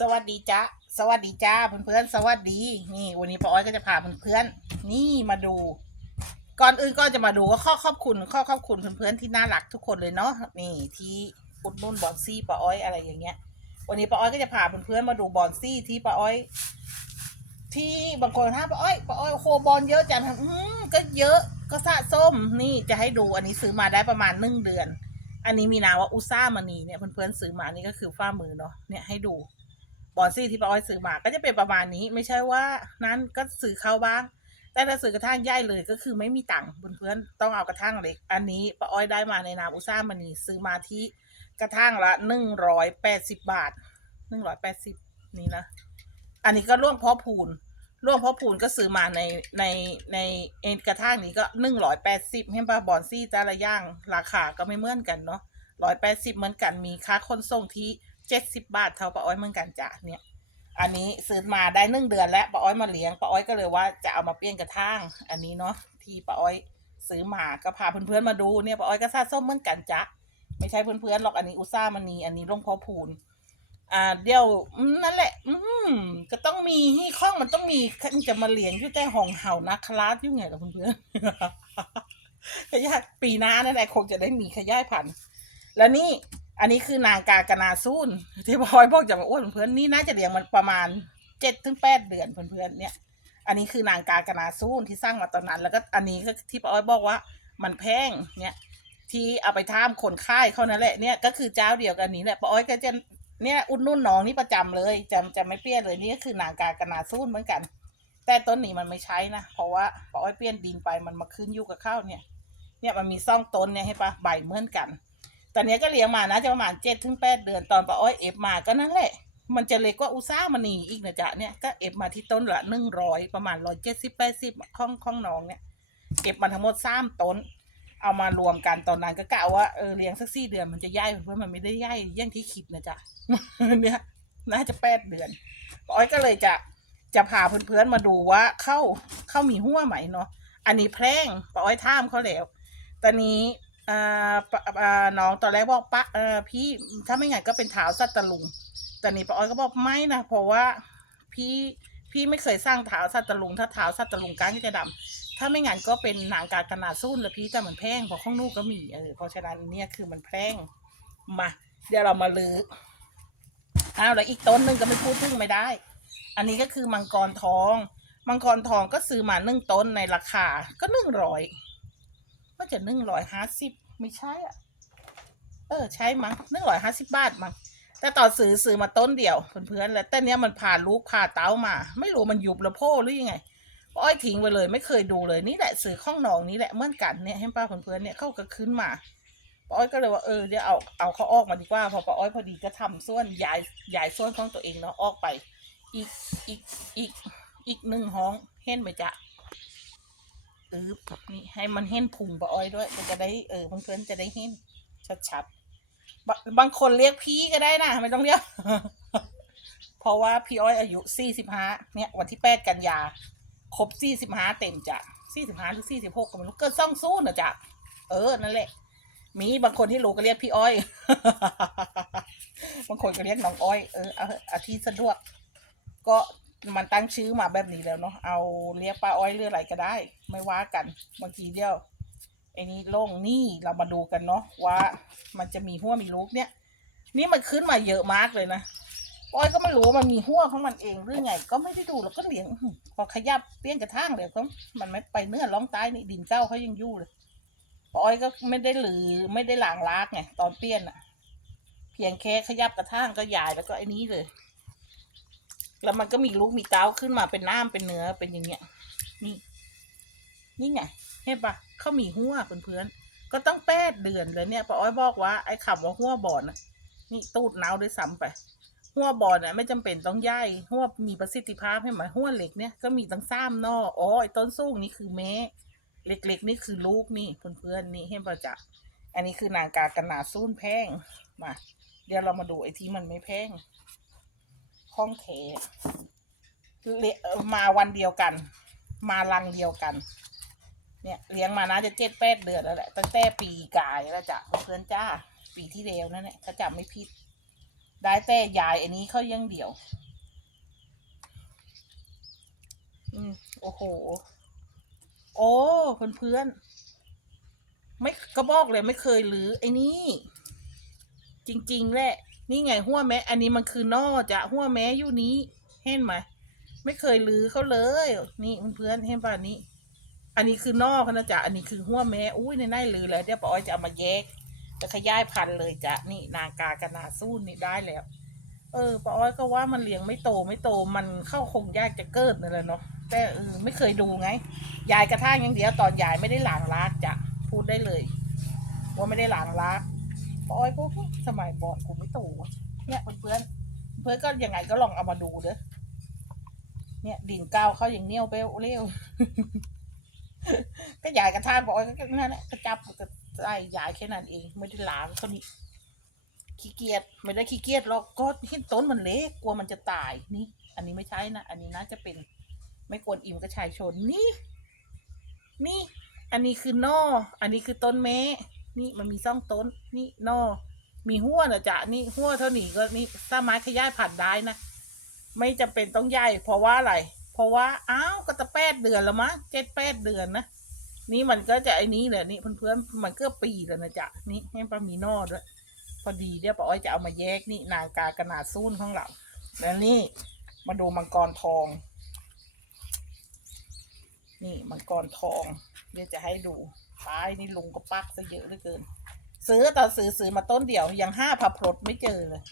สวัสดีจ้าสวัสดีจ้าเพื่อนๆสวัสดี นี่ วันนี้ป้าอ้อยก็จะพาเพื่อนๆนี่มาดู ก่อนอื่นก็จะมาดูก็ข้อขอบคุณข้อขอบคุณเพื่อนๆที่น่ารักทุกคนเลยเนาะนี่ที่อุดนุ่นบอนซี่ป้าอ้อยอะไรอย่างเงี้ย วันนี้ป้าอ้อยก็จะพาเพื่อนๆมาดูบอนซี่ที่ป้าอ้อย ที่บางคนถ้าป้าอ้อยป้าอ้อยโอ้โหบอลเยอะจังอืมก็เยอะก็สะสมนี่จะให้ดูอันนี้ซื้อมาได้ประมาณหนึ่งเดือนอันนี้มีนามว่าอุซ่ามณีเนี่ยเพื่อนๆซื้อมานี่ก็คือฝ้ามือเนาะเนี่ยให้ดู บอลซี่ที่ป้าอ้อยซื้อมาก็จะเป็นประมาณนี้ไม่ใช่ว่านั้นก็ซื้อเข้าบ้าง แต่ถ้าซื้อกระทั่งใหญ่เลยก็คือไม่มีตังค์เพื่อนๆต้องเอากระทั่งเล็ก อันนี้ป้าอ้อยได้มาในนามอุซ่ามณีซื้อมาที่กระทั่งละหนึ่งร้อยแปดสิบบาทหนึ่งร้อยแปดสิบนี่นะ อันนี้ก็ร่วงเพาะพูนร่วงเพาะพูนก็ซื้อมาในในในเอ็นกระทั่งนี้ก็หนึ่งร้อยแปดสิบเห็นปะบอนซี่แต่ละย่างราคาก็ไม่เหมือนกันเนาะร้อยแปดสิบเหมือนกันมีค่าขนส่งที่ เจ็ดสิบบาทเท่าป้าอ้อยเหมือนกันจ้ะเนี่ย อันนี้ซื้อมาได้หนึ่งเดือนแล้วป้าอ้อยมาเลี้ยงป้าอ้อยก็เลยว่าจะเอามาเปลี่ยนกระทั่งอันนี้เนาะที่ป้าอ้อยซื้อมาก็พาเพื่อนๆมาดูเนี่ยป้าอ้อยก็ซาส้มเหมือนกันจ้ะไม่ใช่เพื่อนๆหรอกอันนี้อุซ่ามันนีอันนี้ร่งเพอพูนอ่าเดี๋ยวนั่นแหละ อืมก็ต้องมีที่ข้องมันต้องมีมันจะมาเลี้ยงอยู่แต่ห้องเห่านะคลาสอยู่ไงล่ะเพื่อนๆขยายปีหน้านั่นแหละคงจะได้มีขยายพันธุ์แล้วนี่ อันนี้คือนางกากนาซูนที่พอยบอกจะมาอ้วนเพื่อนนี่น่าจะเลี้ยงมันประมาณเจ็ดถึงแปดเดือนเพื่อนๆเนี่ย อันนี้คือนางกากนาซูนที่สร้างมาตอนนั้น แล้วก็อันนี้ก็ที่ป้าอ้อยบอกว่า มันแพงเนี่ยที่เอาไปท่ามคนค่ายเขานั่นแหละเนี่ยก็คือเจ้าเดียวกันนี้แหละป้าอ้อยก็จะเนี่ยอุดนุ่นน้องนี่ประจำเลยจะจะไม่เปลี่ยนเลยนี่ก็คือนางกากนาซูนเหมือนกัน แต่ต้นนี้มันไม่ใช้นะเพราะว่าป้าอ้อยเปลี่ยนดินไปมันมาขึ้นอยู่กับข้าวเนี่ย เนี่ยมันมีซ่องต้นเนี่ยให้ปะใบเหมือนกัน ตอนนี้ก็เลี้ยงมานะจะประมาณเจ็ดถึงแปดเดือนตอนป้าอ้อยเอฟมาก็นั่นแหละ มันจะเล็กกว่าอุซ่ามณีอีกนะจ๊ะเนี่ยก็เอฟมาที่ต้นละหนึ่งร้อยประมาณร้อยเจ็ดสิบแปดสิบข้องข้องน้องเนี่ยเก็บมาทั้งหมดสามต้น เอามารวมกันตอนนั้นก็กะว่าเออเลี้ยงสักสี่เดือนมันจะย่ายเพื่อนมันไม่ได้ย่ายย่างที่คิดนะจ๊ะเนี่ยน่าจะแปดเดือนป้าอ้อยก็เลยจะจะพาเพื่อนๆมาดูว่าเข้าเข้ามีหัวไหมเนาะอันนี้แพร่งป้าอ้อยท่ามเขาแล้วตอนนี้ อ่าปะอ่าน้องตอนแรกบอกปะเออพี่ถ้าไม่งั้นก็เป็นเท้าสัตตลุง แตอนนี้ป้าอ้อยก็บอกไม่นะเพราะว่าพี่พี่ไม่เคยสร้างเท้าสัตตลุง ถ้าเท้าสัตตลุงก้านจะดำถ้าไม่งั้นก็เป็นหนังกากระนาสู้นแล้วพี่แต่มันแพงเพราะข้างนู้นก็มีเออเพราะฉะนั้นเนี่ยคือมันแพงมาเดี๋ยวเรามาลืออ้าวแล้วอีกต้นหนึ่งก็ไม่พูดถึงไม่ได้ อันนี้ก็คือมังกรทอง มังกรทองก็ซื้อมาหนึ่งต้นในราคาก็หนึ่งร้อย ก็จะหนึ่งร้อยห้าสิบไม่ใช่อะ เออใช่มั้งหนึ่งร้อยห้าสิบบาทมั้งแต่ต่อนซื้อซื้อมาต้นเดียวเพื่อนๆแล้วแต่เนี้ยมันผ่าลูกผ่าเต้ามา ไม่รู้มันยุบแล้วโพ่หรือยังไงอ้อยทิ้งไปเลยไม่เคยดูเลยนี่แหละซื้อข้องหนองนี้แหละเมื่อกันเนี่ยให้ป้าเพื่อนๆเนี่ยเข้าก็ขึ้นมาป้าอ้อยก็เลยว่าเออเดี๋ยวเอาเอาเขาออกมาดีกว่าพอป้าอ้อยพอดีก็ทำส่วนย้ายย้ายส่วนของตัวเองเนาะออกไป อีกอีกอีกอีกหนึ่งห้องเห็นไหมจ๊ะ อืบนี่ให้มันเห็นพุงปะอ้อยด้วยมันจะได้เออเพื่อนๆจะได้เห็นชัดๆบบางคนเรียกพี่ก็ได้นะไม่ต้องเรียก เพราะว่าพี่อ้อยอายุสี่สิบห้าเนี่ยวันที่แปดกันยาครบสี่สิบห้าเต็มจ้ะสี่สิบห้าหรือสี่สิบหกก็ไม่รู้เกิดซ่องสู้นะจ๊ะเออนั่นแหละ มีบางคนที่รู้ก็เรียกพี่อ้อย บางคนก็เรียกน้องอ้อยเอออาเอาที่สะดวกก็ มันตั้งชื่อมาแบบนี้แล้วเนาะเอาเรียกป้าอ้อยเรืออะไรก็ได้ ไม่ว่ากันบางทีเดียวไอ้นี้โล่งนี่เรามาดูกันเนาะว่ามันจะมีหัวมีลูกเนี่ย นี่มันขึ้นมาเยอะมากเลยนะอ้อยก็ไม่รู้มันมีหัวของมันเองหรือไง ก็ไม่ได้ดูแล้วก็เลี้ยงพอขยับเปลี่ยนกระทั่งเดี๋ยวก็มันไม่ไปเนื้อร้องใต้นี่ดินเก้าเขายังยู่เลยป้อ้อยก็ไม่ได้หรือไม่ได้หลางลากไงตอนเปลี่ยนอะเพียงแค่ขยับกระทั่งก็ยายแล้วก็ไอ้นี้เลย แล้วมันก็มีลูกมีเต้าขึ้นมาเป็นน้ำเป็นเนื้อเป็นอย่างเงี้ย นี่ นี่ไงเห็นปะเขามีหัวเพื่อนๆก็ต้องแปดเดือนเลยเนี่ยป้าอ้อยบอกว่าไอ้คำว่าหัวบอลนะนี่ตูดเนาด้วยซ้ำไปหัวบอลน่ะไม่จำเป็นต้องย่ายหัวมีประสิทธิภาพให้ไหมหัวเหล็กเนี่ยก็มีตั้งซ้ำนออ๋อไอ้ต้นสูงนี่คือแม่เล็กๆนี่คือลูกนี่เพื่อนๆนี่เห็นปะจ๊ะอันนี้คือนางกากระนาซูนแพงมา เดี๋ยวเรามาดูไอ้ที่มันไม่แพง ห้องเทเค่มาวันเดียวกัน มารังเดียวกัน เนี่ยเลี้ยงมานะจะเจ็ดแปดเดือนแล้วแหละตั้งแต่ปีกายแล้วจ้ะเพื่อนจ้าปีที่แล้วนั่นแหละถ้าจำไม่ผิด ได้แต่ยายอันนี้เขายังเดียว อืมโอ้โห โอ้เพื่อนเพื่อนไม่ก็บอกเลยไม่เคยหรือไอ้นี่จริง ๆ แหละ นี่ไงหัวแม้ อันนี้มันคือนอจะหัวแม้อยู่นี้ เห็นไหมไม่เคยลือเขาเลย นี่เพื่อนเห็นป่ะนี่อันนี้คือนอกนะจ๊ะอันนี้คือหัวแม้อุ้ยในในลือแล้วเดี๋ยวป้าอ้อยจะเอามาแยกจะขยายพันธุ์เลยจ้ะนี่นางกากระนาสู้นี่ได้แล้ว เออป้าอ้อยก็ว่ามันเลี้ยงไม่โตไม่โตมันเข้าคงยากจะเกิดนั่นแหละเนาะแต่เออไม่เคยดูไง ยายกระทั่งอย่างเดียวตอนยายไม่ได้หลางรากจ้ะพูดได้เลย ว่าไม่ได้หลางราก ปอยก็สมัยบอดผมไม่ตวะเนี่ยเพื่อนๆเพื่อนก็ยังไงก็ลองเอามาดูเด้อเนี่ยดินก้าวเขาอย่างเนี้ยวไปเร็วก็ยายกระทานบอกก็นั่นแหละก็จับก็ใส่ยายแค่นั้นเอง ไม่ได้ล้างเขานี่ขี้เกียจไม่ได้ขี้เกียจหรอกก็เห็นต้นมันเล็กกลัวมันจะตายนี่ อันนี้ไม่ใช่นะอันนี้น่าจะเป็นไม่กวนอิ่มกระชายชนนี่ นี่ อันนี้คือนออันนี้คือต้นเมะ นี่มันมีซ่องต้น นี่นอ มีหัวนะจ๊ะนี่หัวเท่านี้ก็นี่สาไมารถขยายพันได้นะ ไม่จำเป็นต้องใหญ่เพราะว่าอะไร เพราะว่าอ้าวก็จะแปดเดือนแล้วมั้งเจ็ดแปดเดือนนะ นี่มันก็จะไอ้นี้แหละนี่เพื่อนๆมันก็ปีแล้วนะจ๊ะนี่ให้ปลามีนอด้วยพอดีเดี๋ยวป้าอ้อยจะเอามาแยกนี่นางกากระนาดซูนข้างหลังแล้วนี่มาดูมังกรทอง นี่มังกรทอง เดี๋ยวจะให้ดู ป้ายนี่ลุงก็ปักซะเยอะเหลือเกิน ซื้อต่อซื้อซื้อมาต้นเดียวยังห้าพับพลดไม่เจอเลย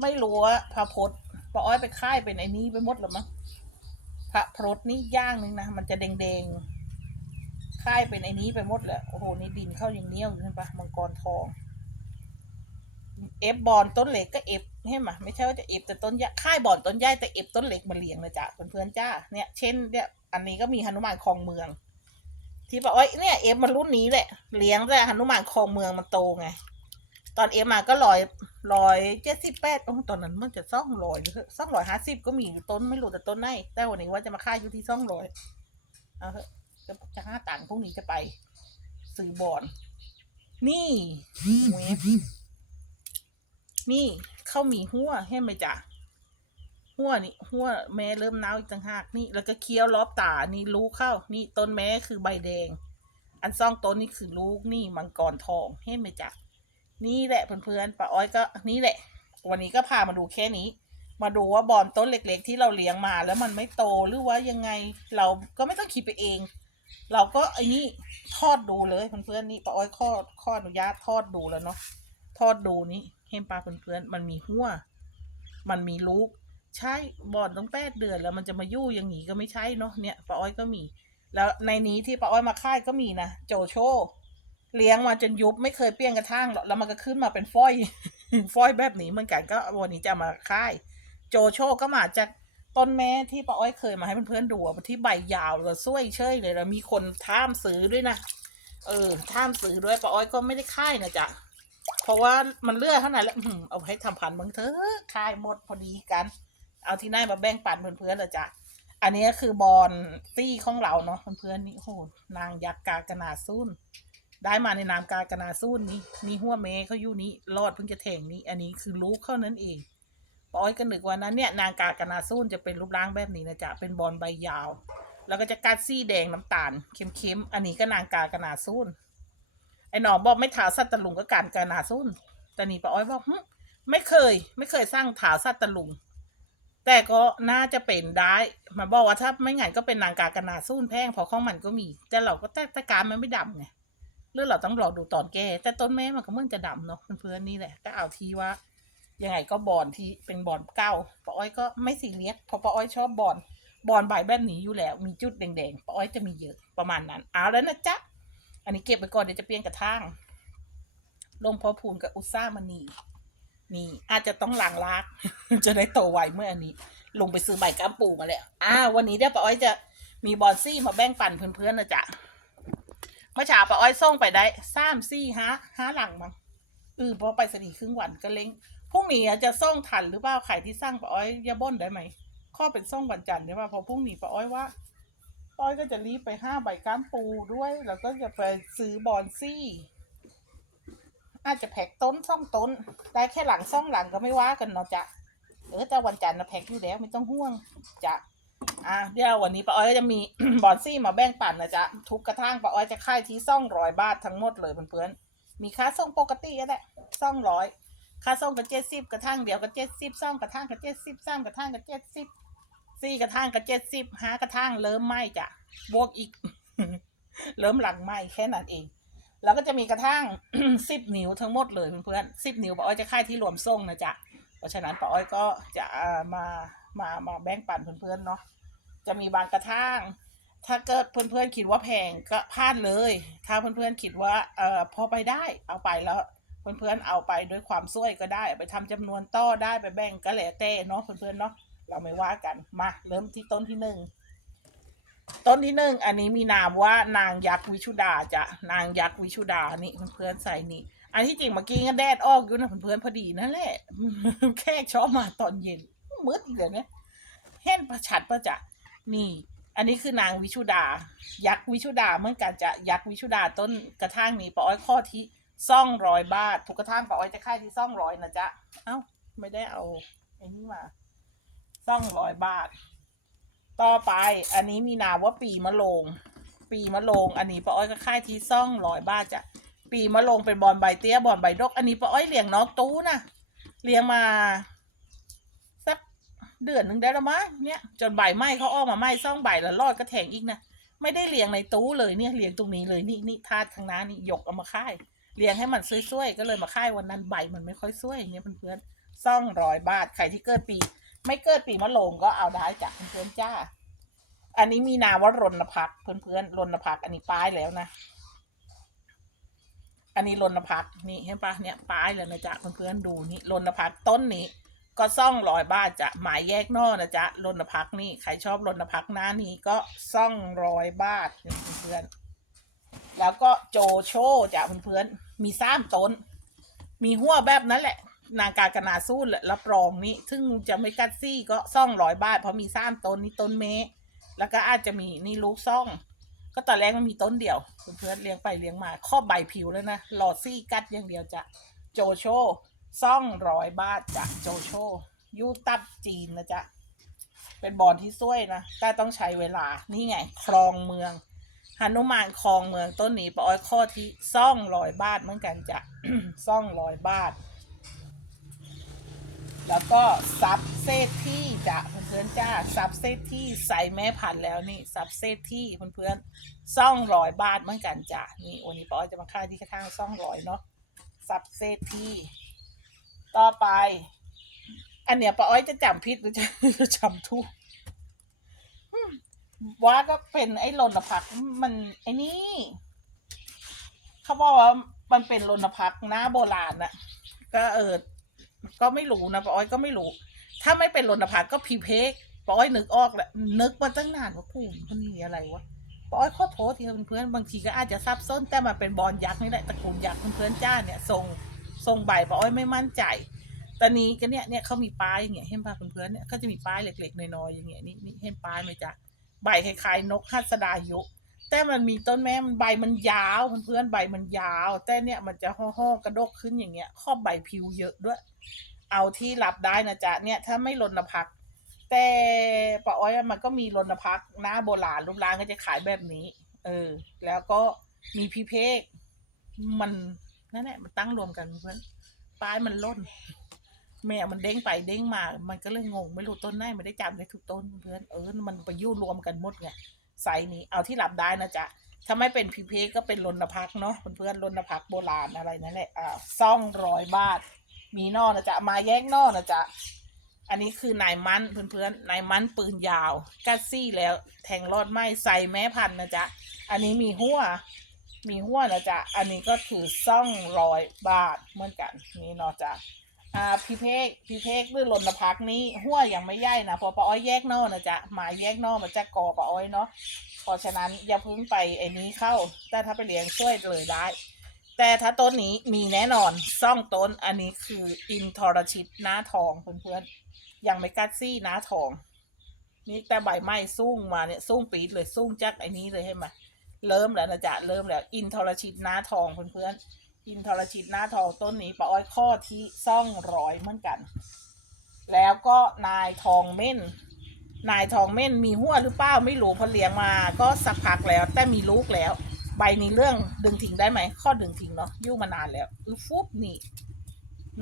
ไม่รู้ว่าพระพดป้าอ้อยไปค่ายเป็นไอ้นี้ไปหมดแล้วมั้งพระพรดนี่ย่างหนึ่งนะมันจะแดงๆค่ายเป็นไอ้นี้ไปหมดแล้วโอ้โหนี่ดินเข้าอย่างเนี้ยวอยู่เห็นปะมังกรทองเอฟบอลต้นเล็กก็เอฟใช่ไหมไม่ใช่ว่าจะเอฟแต่ต้นใหญ่ค่ายบอลต้นใหญ่แต่เอฟต้นเล็กมาเลี้ยงนะจ๊ะเพื่อนๆจ้าเนี่ยเช่นเนี่ยอันนี้ก็มีหนุมานคลองเมือง ที่บอกว่าเนี่ยเอฟมันรุ่นนี้แหละเลี้ยงแต่หนุมานคลองเมืองมันโตไง ตอนเอฟมาก็ร้อยร้อยเจ็ดสิบแปดตอนนั้นมันจะซ่องร้อยซ่องร้อยห้าสิบก็มีต้นไม่รู้แต่ต้นไหนแต่วันนี้ว่าจะมาค่าอยู่ที่ซ่องร้อยเอาเถอะจะห้าตังพรุ่งนี้จะไป ซื้อบอลนี่เวฟนี่ เข้ามีหัวให้ไหมจ๊ะ หัวนี่หัวแม่เริ่มเน่าอีกต่างหากนี่ แล้วก็เคี้ยวรอบตานี่ลูกเข้า นี่ต้นแม่คือใบแดง อันซ่องต้นนี่คือลูกนี่มังกรทองเห็นไหมจ๊ะนี่แหละเพื่อนๆป้าอ้อยก็นี่แหละ วันนี้ก็พามาดูแค่นี้ มาดูว่าบอนต้นเล็ก ๆ ที่เราเลี้ยงมาแล้วมันไม่โตหรือว่ายังไงเราก็ไม่ต้องคิดไปเอง เราก็ไอ้นี่ทอดดูเลยเพื่อนๆนี่ป้าอ้อยข้อข้ออนุญาตทอดดูแล้วเนาะทอดดูนี่เห็นปลาเพื่อนๆมันมีหัวมันมีลูก ใช่บอนต้องแปดเดือนแล้วมันจะมายู่อย่างนี้ก็ไม่ใช่เนาะเนี่ยป้าอ้อยก็มี แล้วในนี้ที่ป้าอ้อยมาค่ายก็มีนะโจโชเลี้ยงมาจนยุบไม่เคยเปลี่ยนกระทั่งหรอกแล้วมันก็ขึ้นมาเป็นฟอยฟอยแบบนี้เหมือนกันก็วันนี้จะมาค่าย โจโชก็มาจากต้นแม่ที่ป้าอ้อยเคยมาให้เพื่อนๆดูที่ใบยาวแล้วสวยเชยเลยแล้วมีคนท่ามซื้อด้วยนะเออท่ามซื้อด้วยป้าอ้อยก็ไม่ได้ค่ายนะจ๊ะเพราะว่ามันเลือดเท่านั้นแหละอื้อหือเอาให้ทำพันบางเถอะคายหมดพอดีกัน เอาที่ไหนมาแบ่งปันเพื่อนๆเลยจ้ะอันนี้คือบอลตี้ของเราเนาะเพื่อนๆนี่โอ้โหนางยักษ์กากระนาซุนได้มาในนามกากระนาซุนนี่มีหัวเมเขาอยู่นี่รอดเพิ่งจะแทงนี่อันนี้คือลูกเข้านั้นเองปอยก็นึกว่านั้นเนี่ยนางกากระนาซุนจะเป็นรูปร่างแบบนี้นะจ๊ะเป็นบอลใบยาว แล้วก็จะกัดซี่แดงน้ำตาลเข้มๆอันนี้ก็นางกากระนาซุนไอ้หนอบอกไม่ถาสัตตลุงก็การกานาซุนแต่นี่ปอยบอกไม่เคย ไม่เคยสร้างถาสัตตลุง แต่ก็น่าจะเป็นได้มาบอกว่าถ้าไม่งั้นก็เป็นนางกากนาซุนแพงเพอข้องมันก็มี แต่เราก็แต่แต่การมันไม่ดำไงหรือเราต้องรอดูตอนแก่แต่ต้นแม่มันก็เมื่อจะดำเนาะเพื่อนๆนี่แหละก็เอาทีว่ายังไงก็บอลที่เป็นบอลเก้าป้าอ้อยก็ไม่ซีเรียสเพราะป้าอ้อยชอบบอลบอลใบแบบนี้อยู่แล้ว มีจุดแดงๆป้าอ้อยจะมีเยอะประมาณนั้นเอาแล้วนะจ๊ะอันนี้เก็บไปก่อนเดี๋ยวจะเปลี่ยนกระทั่งลงพอพูนกับอุซ่ามณี นี่อาจจะต้องล้างลาก จะได้โตไวเมื่ออันนี้ ลงไปซื้อใบก้ามปูมาแล้วอ่าววันนี้เดี๋ยวป้าอ้อยจะมีบอลซี่มาแบ่งปันเพื่อนๆนะจ๊ะเมื่อเช้าป้าอ้อยส่งไปได้สามซี่ห้าห้าหลังมั้งเออพอไปสนีครึ่งวันก็เล้งพรุ่งนี้จะส่งทันหรือเปล่าใครที่สร้างป้าอ้อยยาบ่นได้ไหมข้อเป็นส่งวันจันทร์ได้ป่ะเพอพรุ่งนี้ป้าอ้อยว่าป้อยก็จะรีบไปห้าใบก้ามปูด้วย แล้วก็จะไปซื้อบอนซี่ อาจจะแพ็กต้นซ่องต้น ได้แค่หลังซ่องหลังก็ไม่ว่ากันเนาะจ้ะเออแต่วันจันทร์นะแพ็กอยู่แล้วไม่ต้องห่วงจ้ะอะเดี๋ยววันนี้ป้าอ้อยก็จะมีบอนซี่มาแบ่งปันนะจ๊ะทุกกระทั่งป้าอ้อยจะค่ายที่ซ่องร้อยบาททั้งหมดเลยเพื่อนๆมีค่าส่งปกติก็ได้ซ่องร้อยค่าส่งก็เจ็ดสิบกระทั่งเดียวก็เจ็ดสิบซ่องกระทั่งก็เจ็ดสิบซ่องกระทั่งก็เจ็ดสิบสี่กระทั่งก็เจ็ดสิบห้ากระทั่งเริ่มไหมจ้ะบวกอีก เริ่มหลังไหมแค่นั้นเอง แล้วก็จะมีกระทั่งสิบนิ้วทั้งหมดเลยเพื่อนๆสิบนิ้วป้าอ้อยจะค่ายที่รวมส่งนะจ๊ะเพราะฉะนั้นป้าอ้อยก็จะมามามาแบ่งปันเพื่อนๆเนาะจะมีบางกระทั่งถ้าเกิดเพื่อนๆคิดว่าแพงก็พลาดเลย ถ้าเพื่อนๆคิดว่าเอ่อพอไปได้เอาไปแล้วเพื่อนๆเอาไปด้วยความช่วยก็ได้ไปทำจำนวนต่อได้ไปแบ่งก็แล้วแต่เนาะเพื่อนๆเนาะเราไม่ว่ากันมาเริ่มที่ต้นที่หนึ่ง ต้นที่หนึ่งอันนี้มีนามว่านางยักษ์วิชุดาจ้ะนางยักษ์วิชุดานี่เพื่อนๆใส่นี่ อันที่จริงเมื่อกี้ก็แดดออกอยู่นะเพื่อนๆพอดีนั่นแหละแค่ชอบมาตอนเย็นมืดอีกเลยเนี่ยเห็นประชัดประจักนี่ อันนี้คือนางวิชุดา ยักษ์วิชุดาเมื่อกันจะยักษ์วิชุดาต้นกระทั่งนี้ปาอ้อยข้อที่ซ่องร้อยบาททุกกระทั่งปาอ้อยจะค่ายที่ซ่องร้อยนะจ๊ะเอ้าไม่ได้เอาไอ้นี่มาซ่องร้อยบาท ต่อไปอันนี้มีนามว่าปีมะโรงปีมะโรงอันนี้ป้าอ้อยก็ค่ายที่ซ่องร้อยบาทจ้ะปีมะโรงเป็นบอลใบเตี้ยบอลใบดก อันนี้ป้าอ้อยเลี้ยงน้องตู้นะเลี้ยงมา สักเดือนหนึ่งได้แล้วมั้งเนี่ยจนใบไหม้เขาอ้อกมาไหม้ซ่องใบแล้วรอดก็แทงอีกนะไม่ได้เลี้ยงในตู้เลยเนี่ยเลี้ยงตรงนี้เลยนี่นี่ทาดข้างหน้านี่ยกเอามาค่ายเลี้ยงให้มันซวยๆก็เลยมาค่ายวันนั้นใบมันไม่ค่อยซวยอย่างเงี้ยเพื่อนๆซ่องร้อยบาทใครที่เกิดปี ไม่เกิดปีมะโรงก็เอาได้จากเพื่อนๆจ้า อันนี้มีนามว่ารณพักเพื่อนๆรณพักอันนี้ป้ายแล้วนะ อันนี้รณพักนี่เห็นปะเนี่ยป้ายแล้วนะจ๊ะเพื่อนๆดูนี่รณพักต้นนี้ ก็ซ่องร้อยบาทจะหมายแยกนอกนะจ๊ะรณพักนี่ใครชอบรณพักหน้านี้ก็ซ่องร้อยบาทนี่เพื่อนๆแล้วก็โจโชจ้ะเพื่อนๆมีสามต้น มีหัวแบบนั้นแหละ นางการกนาสู้และรับรองนี่ซึ่งจะไม่กัดซี่ก็ซ่องร้อยบาทเพราะมีสามต้นนี่ต้นเมแล้วก็อาจจะมีนี่ลูกซ่อง ก็ตอนแรกมันมีต้นเดียวเพื่อนเลี้ยงไปเลี้ยงมาครอบใบผิวแล้วนะหลอดซี่กัดอย่างเดียวจะโจโชซ่องร้อยบาทจากโจโชยูตับจีนนะจ๊ะเป็นบอลที่สวยนะแต่ต้องใช้เวลานี่ไงคลองเมืองหนุมานคลองเมืองต้นนี้ปอ้อยข้อที่ซ่องร้อยบาทเหมือนกันจะซ่องร้อยบาท แล้วก็ซับเซตที่จะเพื่อนๆจ้าซับเซตที่ใส่แม่พันธุ์แล้วนี่ซับเซตที่เพื่อนๆซ่องร้อยบาทเหมือนกันจ้ะนี่วันนี้ปอ้อยจะมาค่าที่ข้างซ่องร้อยเนาะซับเซตที่ ต่อไป อันเนี้ยป้าอ้อยจะจำผิดหรือจะจะจำถูกว่าก็เป็นไอ้ลนพักมันไอ้นี่เขาบอกว่ามันเป็นลนพักหน้าโบราณน่ะก็เออ ก็ไม่รู้นะป้าอ้อยก็ไม่รู้ ถ้าไม่เป็นรณพัฒน์ก็พีเพกป้าอ้อยนึกออกแหละนึกมาตั้งนานว่าผู้มันมีอะไรวะป้าอ้อยขอโทษทีเพื่อนๆบางทีก็อาจจะซับซ้อนแต่มาเป็นบอลยักษ์นี่แหละตระกูลยักษ์เพื่อนๆจ้าเนี่ยทรงทรงใบป้าอ้อยไม่มั่นใจตอนนี้ก็เนี่ยเนี่ยเขามีป้ายอย่างเงี้ยเห็นป่ะเพื่อนๆเนี่ยเขาจะมีป้ายเล็กๆน้อยๆอย่างเงี้ยนี่นี่เห็นป้ายไหมจ๊ะใบคล้ายๆนกฮัสดายุ แต่มันมีต้นแม่มันใบมันยาวเพื่อนๆใบมันยาว แต่เนี่ยมันจะห่อๆกระดกขึ้นอย่างเงี้ยครอบใบผิวเยอะด้วย เอาที่รับได้นะจ๊ะเนี่ยถ้าไม่รณพัก แต่ป้าอ้อยมันก็มีรณพักหน้าโบราณรูปร่างก็จะขายแบบนี้ เออ แล้วก็มีพีเพกมันนั่นแหละมันตั้งรวมกันเพื่อนป้ายมันล่น แม่มันเด้งไปเด้งมา มันก็เลยงง ไม่รู้ต้นไหนไม่ได้จำได้ทุกต้นเพื่อนเออมันไปยุ่รวมกันหมดไง ไซส์นี้เอาที่รับได้นะจ๊ะถ้าไม่เป็นพีเพกก็เป็นรณพักเนาะเพื่อนๆรณพักโบราณอะไรนั่นแหละอ่าซ่องร้อยบาท มีนอกนะจ๊ะมาแยกนอกนะจ๊ะอันนี้คือนายมันเพื่อนๆนายมันปืนยาวกัดซี่แล้วแทงรอดไหมใส่แม่พันนะจ๊ะอันนี้มีหัว มีหัวนะจ๊ะอันนี้ก็คือซ่องร้อยบาทเหมือนกันนี่เนาะจ๊ะ อ่าพี่เพกพี่เพกหรือลนพักนี้หัวยังไม่ใหญ่นะพอปาอ้อยแยกนอกนะจ๊ะหมายแยกนอกมันจะกอปาอ้อยเนาะเพราะฉะนั้นอย่าพึ่งไปไอ้นี้เข้า แต่ถ้าไปเลี้ยงช่วยเลยได้ แต่ถ้าต้นนี้มีแน่นอนซ่องต้นอันนี้คืออินทรชิตหน้าทองเพื่อนๆยังไม่กัดซี่หน้าทอง นี่แต่ใบไม้สูงมาเนี่ยสูงปีดเลยสูงจักไอ้นี้เลยให้มาเริ่มแล้วนะจ๊ะเริ่มแล้ว อินทรชิตหน้าทองเพื่อน อินทรชิตหน้าทองต้นนี้ป้าอ้อยข้อที่ซ่องร้อยเหมือนกัน แล้วก็นายทองเม่น นายทองเม่นมีหัวหรือเปล่าไม่รู้เพอเลี้ยงมา ก็สักพักแล้วแต่มีลูกแล้ว ใบนี้เรื่องดึงทิ้งได้ไหมข้อดึงทิ้งเนาะยุ่งมานานแล้วอือฟุบนี่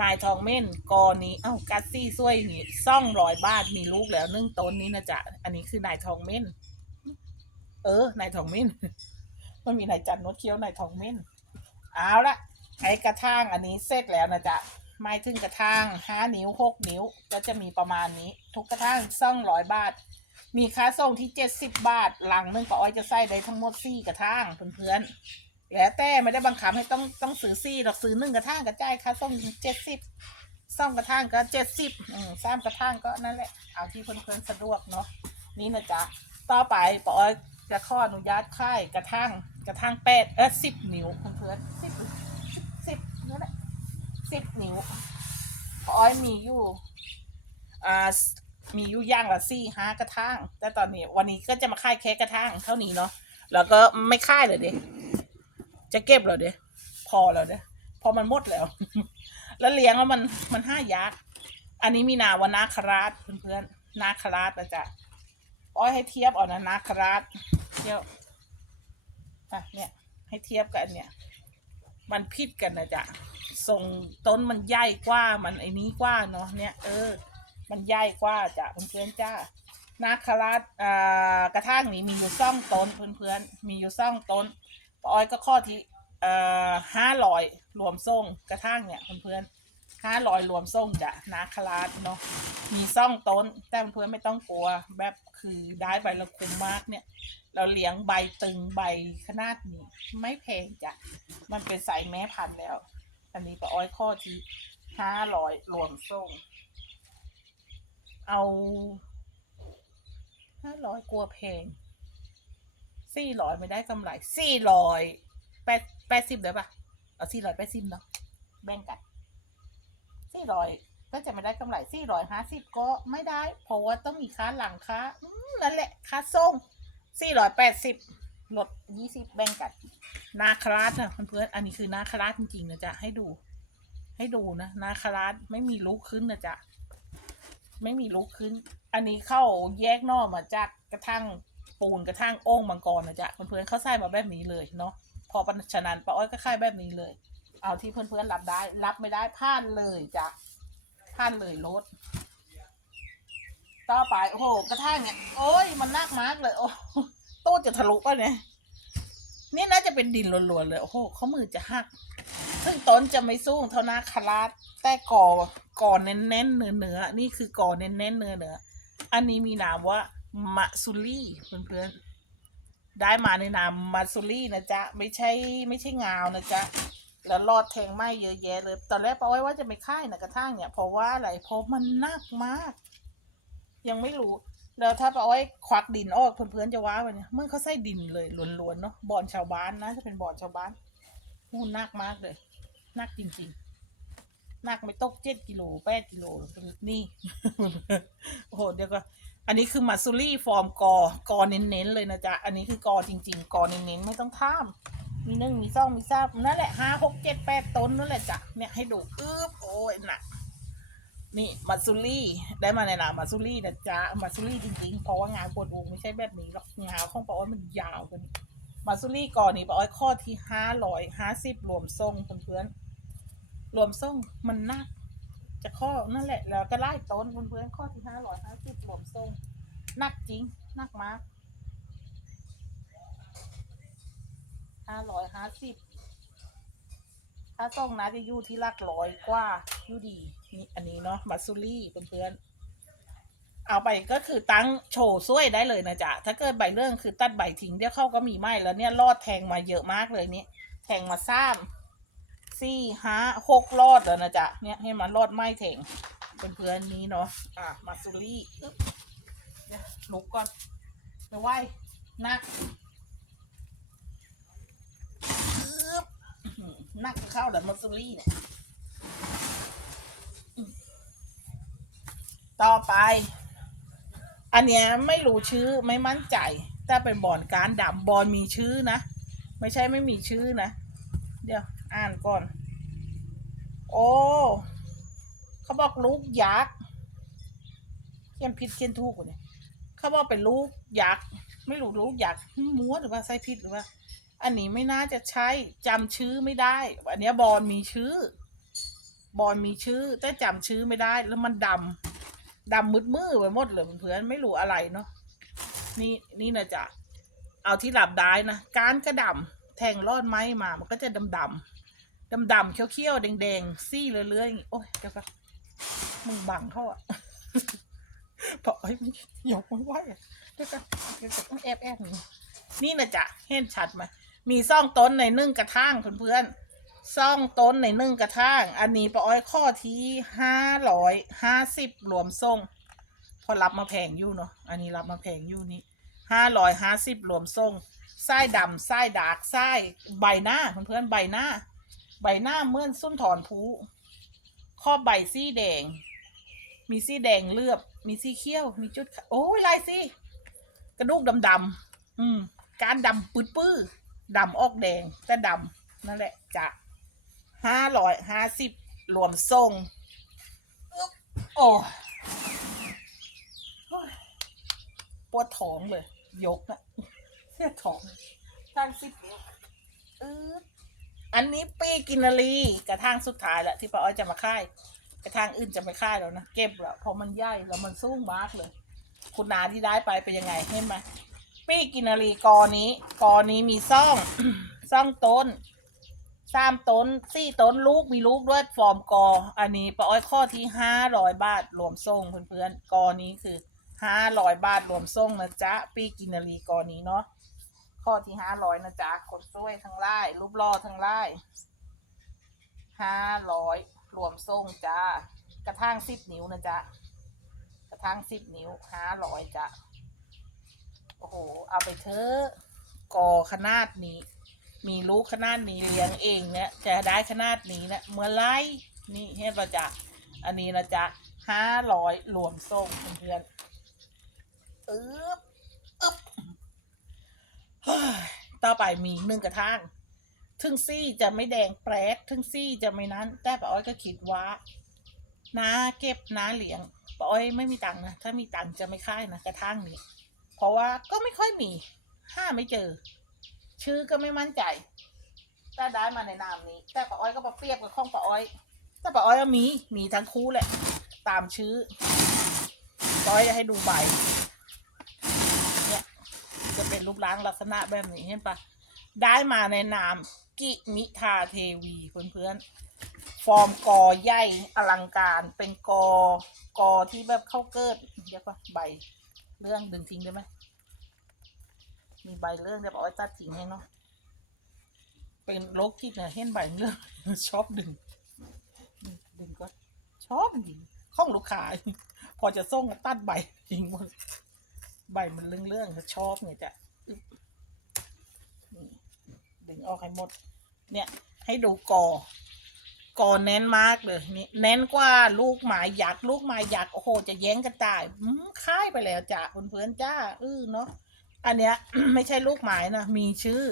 นายทองเม่นกอนี้ เอ้ากัสซี่ซวยนี่ซ่องร้อยบาทมีลูกแล้วนึ่งต้นนี้นะจ๊ะอันนี้คือนายทองเม่น เออนายทองเม่นมันมีนายจันนวดเคี้ยวนายทองเม่น เอาละ ไอ้กระทั่งอันนี้เสร็จแล้วนะจ๊ะไม่ถึงกระทั่งห้านิ้วหกนิ้ว ก็จะมีประมาณนี้ ทุกกระทั่งซ่องร้อยบาท มีค่าส่งที่เจ็ดสิบบาทหลังนึงก็อ้อยจะใส่ได้ทั้งหมดสี่กระทั่งเพื่อนๆแล้วแต่ไม่ได้บังคับให้ต้องต้องซื้อสี่หรอกซื้อหนึ่งกระทั่งก็จ่ายค่าส่งเจ็ดสิบซ่องกระทั่งก็เจ็ดสิบสามกระทั่งก็นั่นแหละเอาที่เพื่อนๆสะดวกเนาะนี่นะจ๊ะต่อไปปออยจะข้ออนุญาตค่ายกระทั่งกระทั่งแปดเออสิบนิ้วเพื่อนๆสิบ สิบนิ้วปออ้อยมีอยู่อ่ามีอยู่ย่างละสี่ห้ากระทั่งแต่ตอนนี้ วันนี้ก็จะมาค่ายแค่กระทั่งเท่านี้เนาะแล้วก็ไม่ค่ายเลยเด้จะเก็บเหรอเด้พอแล้วเด้พอมันหมดแล้ว แล้วเลี้ยงแล้วมันมันห้ายากษ์อันนี้มีนาวนาคราชเพื่อนๆนาคราชนะจ๊ะอ้อยให้เทียบเอ่อนนะนาคราชเทียวอะเนี่ย ให้เทียบกันเนี่ย มันพิดกันนะจ๊ะทรงต้นมันใหญ่กว่ามันไอ้นี้กว่าเนาะเนี่ยเออ มันใหญ่กว่าจ้ะเพื่อนๆจ้านาคราชอ่ากระทั่งนี้มีอยู่ซ่องต้นเพื่อนๆมีอยู่ซ่องต้นปออ้อยก็ข้อที่เอ่อห้าร้อยรวมส่งกระทั่งเนี่ยเพื่อนๆห้าร้อยรวมส่งจ้ะนาคราชเนาะมีซ่องต้นแต่เพื่อนๆไม่ต้องกลัวแบบคือได้ใบละคุ้มมากเนี่ย เราเลี้ยงใบตึงใบขนาดนี้ ไม่แพงจ้ะ มันเป็นสายแม่พันธุ์แล้ว อันนี้ปออ้อยข้อที่ห้าร้อยรวมส่ง เอาห้าร้อยกลัวแพงสี่ร้อยไม่ได้กำไรสี่ร้อยแปดแปดสิบได้ปะเอาสี่ร้อยแปดสิบเนาะแบ่งกันสี่ร้อยก็จะไม่ได้กำไรสี่ร้อยห้าสิบก็ไม่ได้ เพราะว่าต้องมีค่าหลังค่านั่นแหละค่าส่ง สี่ร้อยแปดสิบลดยี่สิบแบ่งกัน นาคราชนะเพื่อนๆอันนี้คือนาคราชจริงๆนะจ๊ะให้ดู ให้ดูนะนาคราชไม่มีลูกขึ้นนะจ๊ะไม่มีลุกขึ้น อันนี้เข้าแยกนอกมาจากกระทั่งปูนกระทั่งโอ่งมังกรนะจ๊ะเพื่อนๆเขาใส่มาแบบนี้เลยเนาะพอปัฉะนั้นป้าอ้อยก็ค่ายแบบนี้เลย เอาที่เพื่อนๆรับได้ รับไม่ได้พลาดเลยจ้ะพลาดเลยลด ต่อไปโอ้โหกระทั่งเนี่ยโอ้ยมันนักมากเลย โอ้โต้จะทะลุป่ะเนี่ยนี่น่าจะเป็นดินล้วนๆเลยโอ้โหข้อมือจะหัก ซึ่งต้นจะไม่สู้เท่านาคาราชแต่ก่อก่อเน้นๆเนื้อเนื้อๆนี่คือก่อเน้นๆเนื้อเนื้ออันนี้มีนามว่ามะซุลี่เพื่อนๆได้มาในนามมาซุลี่นะจ๊ะไม่ใช่ไม่ใช่งาวนะจ๊ะแล้วรอดแทงไหมเยอะแยะเลย ตอนแรกป้าไว้ว่าจะไม่ค่ายนะกระทั่งเนี่ย เพราะว่าอะไรเพราะมันนักมาก ยังไม่รู้แล้วถ้าป้าไว้ควักดินออกเพื่อนๆจะว่าไปเนี่ยมันเขาใส่ดินเลยล้วนๆเนาะบ่อนชาวบ้านนะจะเป็นบ่อนชาวบ้านโอ้หนักมากเลยหนักจริงๆหนักไม่ตกเจ็ดกิโลแปดกิโลนี่โอ้โหเดี๋ยวก็อันนี้คือมาซูรี่ฟอร์มกอกอเน้นๆเลยนะจ๊ะอันนี้คือกอจริง ๆ กอเน้นๆไม่ต้องท่าม มีหนึ่งมีสองมีสามนั่นแหละห้าหกเจ็ดแปดต้นนั่นแหละจ้ะเนี่ยให้ดูอึ๊บโอ้ยหนัก นี่มาซูรี่ได้มาในนามมาซูรี่นะจ๊ะมาซูรี่จริงๆ เพราะว่างานกวนอูไม่ใช่แบบนี้หรอกงานของปาอ้อยมันยาวกันมาซูรี่ก่อนนี่ปาอ้อยข้อที่ห้าร้อยห้าสิบรวมทรงเพื่อนๆรวมส่งมันนัก จะข้อนั่นแหละ แล้วก็ไล่ต้นเพื่อนๆข้อที่ห้าร้อยห้าสิบรวมส่งนักจริงนักมากห้าร้อยห้าสิบถ้าส่งนะจะอยู่ที่หลักร้อยกว่า อยู่ดีนี่อันนี้เนาะมาซูรี่เพื่อนๆเอาไปก็คือตั้งโชว์ซ้วยได้เลยนะจ๊ะถ้าเกิดใบเรื่องคือตัดใบทิ้งเดี๋ยวเข้าก็มีไหมแล้วเนี่ยรอดแทงมาเยอะมากเลยนี่แทงมาซ้ำสี่ห้าหกรอดแล้วนะจ๊ะเนี่ยให้มันรอดไม่เถงเป็นเพื่อนๆนี้เนาะอะมาซูรี่ลุกก่อนไปไหวนักนักเข้าแล้วมาซูรี่เนี่ยอืม ต่อไป อันเนี้ยไม่รู้ชื่อไม่มั่นใจแต่เป็นบอนการดำบอลมีชื่อนะ ไม่ใช่ไม่มีชื่อนะ เดี๋ยวอ่านก่อน โอ้เขาบอกลูกยักษ์เขียนผิดเขียนถูกเนี่ยเขาบอกเป็นลูกยักษ์ไม่รู้ลูกยักษ์ม้วนหรือว่าไส้ผิดหรือว่า อันนี้ไม่น่าจะใช่จำชื่อไม่ได้ อันเนี้ยบอลมีชื่อ บอลมีชื่อแต่จำชื่อไม่ได้แล้วมันดำ ดำมืดมืดไปหมดเลยเพื่อนไม่รู้อะไรเนาะนี่นี่นะจ๊ะเอาที่หลับได้นะการกระดำแทงรอดไม้มา มันก็จะดำดำดำดำๆเขียวๆแดงๆซี่เรื่อยๆโอ้ยเดี๋ยวก่อนมึงบังเขาอะพอไอ้ยมันหยกมันไหวอะเดี๋ยวก่อนเดี๋ยวก่อนต้องแอบแอบนี่นี่นะจ๊ะเห็นชัดไหมมีซ่องต้นในนึ่งกระทั่งเพื่อนๆ ซ่องต้นในนึ่งกระทั่งอันนี้ปออ้อยข้อที่ห้าร้อยห้าสิบรวมส่งพอรับมาแพงอยู่เนาะอันนี้รับมาแพงอยู่นี่ห้าร้อยห้าสิบรวมส่งไส้ดำไส้ดาร์กไส้ใบหน้าเพื่อนๆใบหน้า ใบหน้าเมื่อนส้นถอนผูข้อบใบซี่แดง มีซี่แดงเลือบ มีซี่เขียว มีจุด โอ้ยลายซี่กระดูกดำดำๆอืม การดำปืดปื้อดำออกแดงแต่ดำนั่นแหละจะ ห้าร้อยห้าสิบรวมส่งโอ้ปวดท้องเลย ยกนะเสียท้องทางสิบเอออันนี้ปีกินารีกระทางสุดท้ายแหละที่ป้าอ้อยจะมาค่ายกระทางอื่นจะไม่ค่ายแล้วนะเก็บแล้วเพราะมันใหญ่แล้วมันสูงมากเลย คุณนาที่ได้ไปเป็นยังไงเห็นไหมปีกินารีกอนี้ กอนี้มีซ่องซ่องต้น สามต้นสี่ต้นลูกมีลูกด้วยฟอร์มกอ อันนี้ป้าอ้อยข้อที่ห้าร้อยบาทรวมส่งเพื่อนๆกอนี้คือห้าร้อยบาทรวมส่งนะจ๊ะปีกินารีกรนี้เนาะข้อที่ห้าร้อยนะจ๊ะคนสวยทั้งไล่รูปรอทั้งไล่ห้าร้อยรวมส่งจ้ากระทั่งสิบนิ้วนะจ๊ะกระทั่งสิบนิ้วห้าร้อยจ้ะโอ้โหเอาไปเถอะกอขนาดนี้ มีลูกขนาดนี้เลี้ยงเองเนี่ยจะได้ขนาดนี้นะเมื่อไรนี่เห็นปะจ๊ะอันนี้นะจ๊ะห้าร้อยรวมส่งเพื่อนอึ๊บอึ๊บเฮ้ยต่อไปมีหนึ่งกระทางทึ่งซี่จะไม่แดงแปรดทึ่งซี่จะไม่นั้น แต่ป้าอ้อยก็คิดว่าน้าเก็บน้าเลี้ยงป้าอ้อยไม่มีตังค์นะ ถ้ามีตังค์จะไม่ค่ายนะกระทางนี้ เพราะว่าก็ไม่ค่อยมีห้าไม่เจอ ชื่อก็ไม่มั่นใจถ้าได้มาในนามนี้ แต่ป้าอ้อยก็มาเปรียบกับข้องป้าอ้อย แต่ป้าอ้อยก็มีมีทั้งคู่แหละ ตามชื่อป้าอ้อยจะให้ดูใบเนี่ยจะเป็นรูปร่างลักษณะแบบนี้เห็นปะได้มาในนามกิมิทาเทวีเพื่อนๆ ฟอร์มกอใหญ่อลังการเป็นกอกอที่แบบเข้าเกิดเดี๋ยวก่อนใบเรื่องดึงทิ้งได้ไหม มีใบเรื่องเดี๋ยวเอาไว้ตัดทิ้งให้เนาะเป็นโรคที่เนี่ยเห็นใบเรื่องชอบดึงดึงก็ชอบจริงข้องลูกค้าพอจะส่งตัดใบทิ้งหมดใบมันเรื่องเขาชอบเนี่ยจะดึงออกให้หมด เนี่ย ให้ดูกอกอแน่นมากเลยนี่แน่นกว่าลูกหมายักษ์ลูกหมายักษ์โอ้โหจะแย้งกันตายอืมค่ายไปแล้วจ้ะเพื่อนๆจ้าเออเนาะ อันเนี้ย ไม่ใช่ลูกหมายนะ มีชื่อ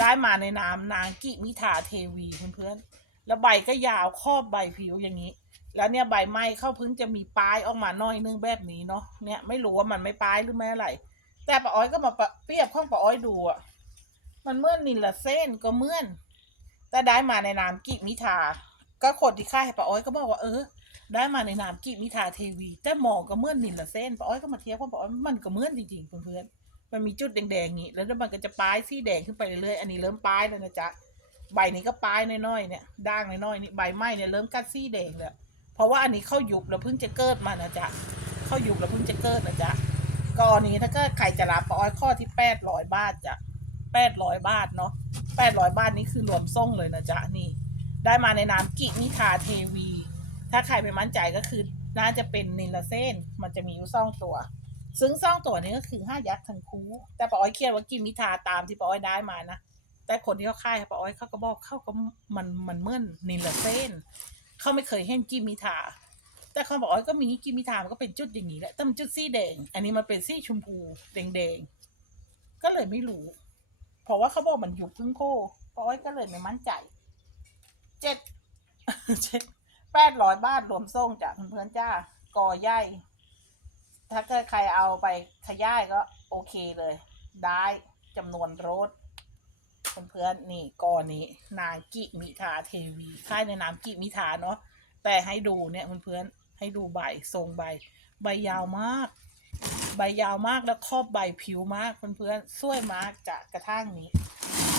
ได้มาในนามนางกิมิถาเทวีเพื่อนๆ แล้วใบก็ยาวครอบใบผิวอย่างนี้ แล้วเนี่ยใบไม้เข้าพึ่งจะมีปลายออกมาน้อยนึงแบบนี้เนาะ เนี่ยไม่รู้ว่ามันไม่ปลายหรือไม่อะไร แต่ป้าอ้อยก็มาเปรียบข้องป้าอ้อยดูอะมันเมื่อนนิลลาเส้นก็เมื่อน แต่ได้มาในนามกิมิทาก็คนที่ค่ายให้ป้าอ้อยก็บอกว่าเออ ได้มาในนามกิมิทาเทวี แต่หมอก็เมื่อนนิลลาเส้นป้าอ้อยก็มาเทียบข้องป้าอ้อยมันก็เมื่อนจริงๆเพื่อนๆ มันมีจุดแดงๆนี้แล้วมันก็จะปลายสีแดงขึ้นไปเรื่อยๆ อันนี้เริ่มปลายแล้วนะจ๊ะ ใบนี้ก็ปลายน้อยๆเนี่ย ด่างน้อยๆนี่ใบไม้เนี่ยเริ่มกัดสีแดงแล้ว เพราะว่าอันนี้เข้ายุบแล้วเพิ่งจะเกิดมานะจ๊ะ เข้ายุบแล้วเพิ่งจะเกิดนะจ๊ะกอนี้ถ้าเกิดใครจะรับปอ้อยข้อที่แปดร้อยบาทจ้ะแปดร้อยบาทเนาะแปดร้อยบาทนี้คือรวมส่งเลยนะจ๊ะนี่ ได้มาในนามกินิทาเทวี ถ้าใครไม่มั่นใจก็คือน่าจะเป็นนิลาเซนมันจะมีอยู่ซ่องตัว ซึ่งซ่องตัวนี้ก็คือห้ายักษ์ทั้งคู่ แต่ปอ้อยเขียนว่ากิมิทาตามที่ปอ้อยได้มานะ แต่คนที่เขาค่ายปอ้อยเขาก็บอกเขาก็มันมันเมื่อนนิลลาเซนเขาไม่เคยเห็นกิมมิทา แต่เขาบอกว่าก็มีกิมมิทามันก็เป็นจุดอย่างนี้แหละแต่มันจุดสีแดง อันนี้มันเป็นสีชมพูแดงๆ ก็เลยไม่รู้ เพราะว่าเขาบอกมันยุบพึ่งโคปอ้อยก็เลยไม่มั่นใจ เจ็ดเจ็ดแปดร้อยบาทรวมส่งจ้ะเพื่อนๆจ้ากอใหญ่ ถ้าเกิดใครเอาไปขยายก็โอเคเลย ได้จำนวนรถเพื่อนๆนี่กอนนี้ นางกิมิทาเทวีค่ายในนามกิมิทาเนาะแต่ให้ดูเนี่ยเพื่อนๆให้ดูใบทรงใบ ใบยาวมาก ใบยาวมากแล้วครอบใบผิวมากเพื่อนๆสวยมากจากกระทั่งนี้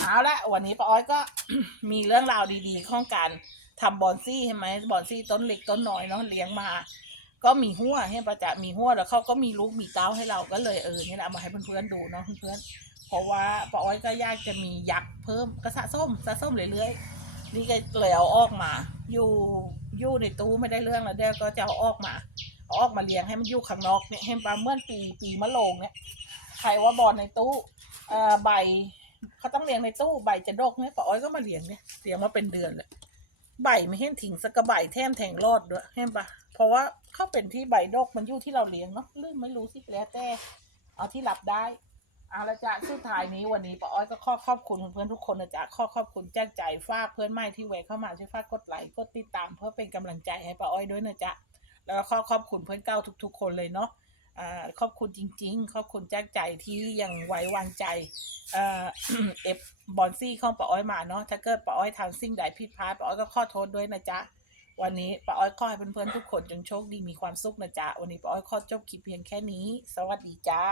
เอาละวันนี้ป้าอ้อยก็มีเรื่องราวดีๆข้องการทำบอนซี่ใช่ไหมบอนซี่ต้นเล็กต้นน้อยเนาะเลี้ยงมา ก็มีหัวให้ประจะมีหัวแล้วเขาก็มีลูกมีเต้าให้เราก็เลยเออเนี่ยแหละเอามาให้เพื่อนๆดูเนาะเพื่อนๆเพราะว่าป้าอ้อยก็อยากจะมียักษ์เพิ่มก็สะส้มสะส้มเรื่อยๆนี่ก็เลยเอาออกมา อยู่อยู่ในตู้ไม่ได้เรื่องแล้วเดี๋ยวก็จะเอาออกมาเอาออกมาเลี้ยงให้มันอยู่ข้างนอกเนี่ยให้ปลาเมื่อนปีปีมะโรงเนี่ยใครว่าบอลในตู้เอ่อใบเขาต้องเลี้ยงในตู้ใบจะดกเนี่ยป้าอ้อยก็มาเลี้ยงเนี่ยเลี้ยงมาเป็นเดือนเลยใบไม่เห็นถิงสักกระใบแถมแทงรอดด้วยเห็นปะ เพราะว่าเขาเป็นที่ใบดกมันอยู่ที่เราเลี้ยงเนาะลืมไม่รู้สิแล้วแต่เอาที่รับได้เอาละจ้ะสุดท้ายนี้วันนี้ป้าอ้อยก็ขอขอบคุณเพื่อนๆทุกคนนะจ๊ะขอขอบคุณแจ้งใจฝากเพื่อนใหม่ที่แวะเข้ามาช่วยฝากกดไลค์กดติดตามเพื่อเป็นกำลังใจให้ป้าอ้อยด้วยนะจ๊ะแล้วก็ขอขอบคุณเพื่อนเก่าทุก ๆ คนเลยเนาะอ่าขอบคุณจริง ๆ ขอบคุณแจ้งใจที่ยังไว้วางใจเอ่อเอฟบอนซี่ของป้าอ้อยมาเนาะถ้าเกิดป้าอ้อยทำสิ่งใดผิดพลาดป้าอ้อยก็ขอโทษด้วยนะจ๊ะ วันนี้ป้าอ้อยขอให้เพื่อนๆทุกคนจงโชคดีมีความสุขนะจ๊ะ วันนี้ป้าอ้อยขอจบคลิปเพียงแค่นี้ สวัสดีจ้า